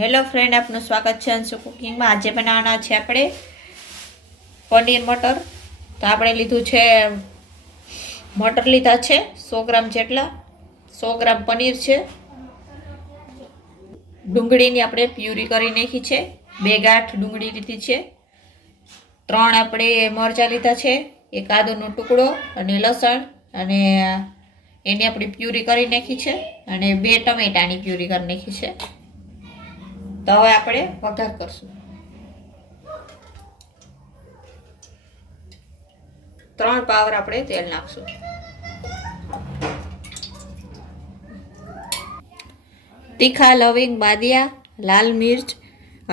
Hello friend, આપનું સ્વાગત છે અંશુ કુકિંગમાં। આજે બનાવવાના છે આપણે પનીર મટર। તો આપણે લીધું છે મટર લીધા છે 100 ગ્રામ જેટલા, 100 ગ્રામ પનીર છે, ડુંગળીની આપણે પ્યુરી કરી નાખી છે, 2 ગાંઠ ડુંગળી લીધી છે, 3 આપણે મરચાં લીધા છે, 1 આદુનો ટુકડો અને લસણ અને એની આપણે પ્યુરી કરી નાખી છે અને 2 ટમેટાની પ્યુરી કરી નાખી છે। તો હવે આપણે વઘાર કરશું। 3 પાવર આપણે તેલ નાખશું। તીખા લવિંગ, બાદિયા, લાલ મિર્ચ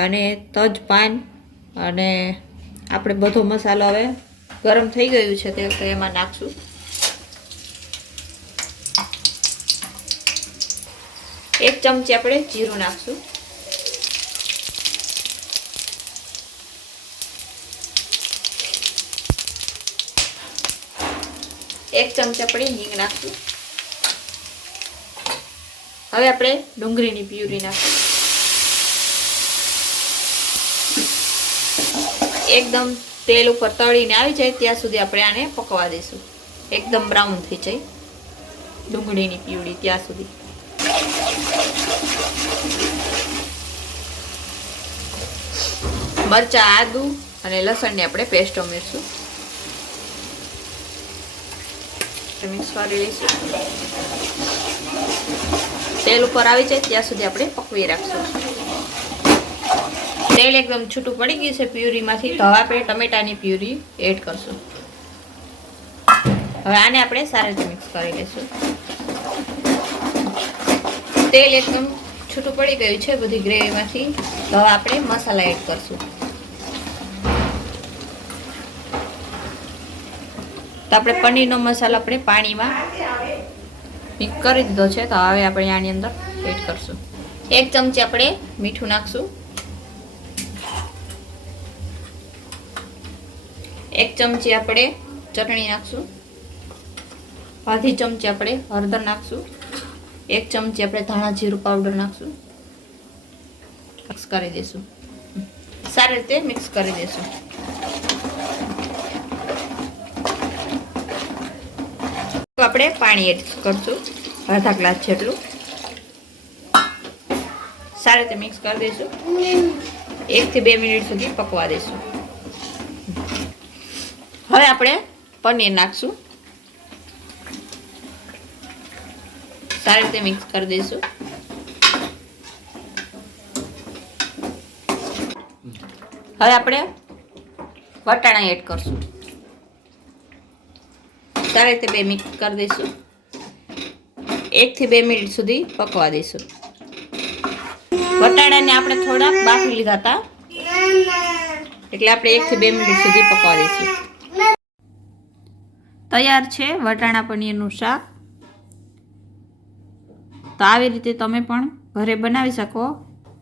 અને તજ પાન અને આપણે બધો મસાલો હવે ગરમ થઈ ગયું છે તેલ, તો એમાં નાખશું। એક ચમચી આપણે જીરું નાખશું। એક ચમચી આપણે હિંગ નાખશું। હવે આપણે ડુંગળીની પ્યુરી નાખશું। એકદમ તેલ ઉપર તળીને આવી જાય ત્યાં સુધી આપણે આને પકવા દઈશું। એકદમ બ્રાઉન થઈ જાય ડુંગળીની પ્યુરી ત્યાં સુધી। મરચાં, આદુ અને લસણની આપણે પેસ્ટ ઉમેરશું। મિક્સ કરી લઈશું। તેલ ઉપર આવી જાય ત્યાં સુધી આપણે પકવી રાખશું। તેલ એકદમ છૂટું પડી ગયું છે પ્યુરીમાંથી, તો હવે આપણે ટમેટાની પ્યુરી એડ કરશું। હવે આને આપણે સારી રીતે મિક્સ કરી લઈશું। તેલ એકદમ છૂટું પડી ગયું છે બધી ગ્રેવીમાંથી, તો હવે આપણે મસાલા એડ કરશું। તો આપણે પનીરનો મસાલો આપણે પાણીમાં મિક્સ કરી દીધો છે, તો હવે આપણે આની અંદર એડ કરશું। 1 ચમચી આપણે મીઠું નાખશું। 1 ચમચી આપણે ચટણી નાખશું। અડધી ચમચી આપણે હળદર નાખશું। 1 ચમચી આપણે ધાણા જીરું પાવડર નાખશું। મિક્સ કરી દઈશું, સારી રીતે મિક્સ કરી દઈશું। આપણે પાણી એડ કરશું, અડધા ગ્લાસ જેટલું। સારી રીતે મિક્સ કરી દઈશું। 1 થી 2 મિનિટ સુધી પકવા દઈશું। હવે આપણે પનીર નાખશું। સારી રીતે મિક્સ કરી દઈશું। હવે આપણે વટાણા એડ કરશું। સારી રીતે 2 મિક્સ કરી દઈશું। 1 થી 2 મિનિટ સુધી પકવા દઈશું। વટાણાને આપણે થોડાક બાફી લીધા હતા, એટલે આપણે 1 થી 2 મિનિટ સુધી પકવા દઈશું। તૈયાર છે વટાણા પનીરનું શાક। તો આવી રીતે તમે પણ ઘરે બનાવી શકો।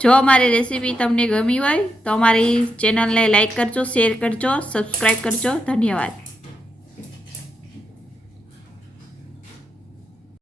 જો અમારી રેસીપી તમને ગમી હોય તો અમારી ચેનલને લાઈક કરજો, શેર કરજો, સબસ્ક્રાઈબ કરજો। ધન્યવાદ।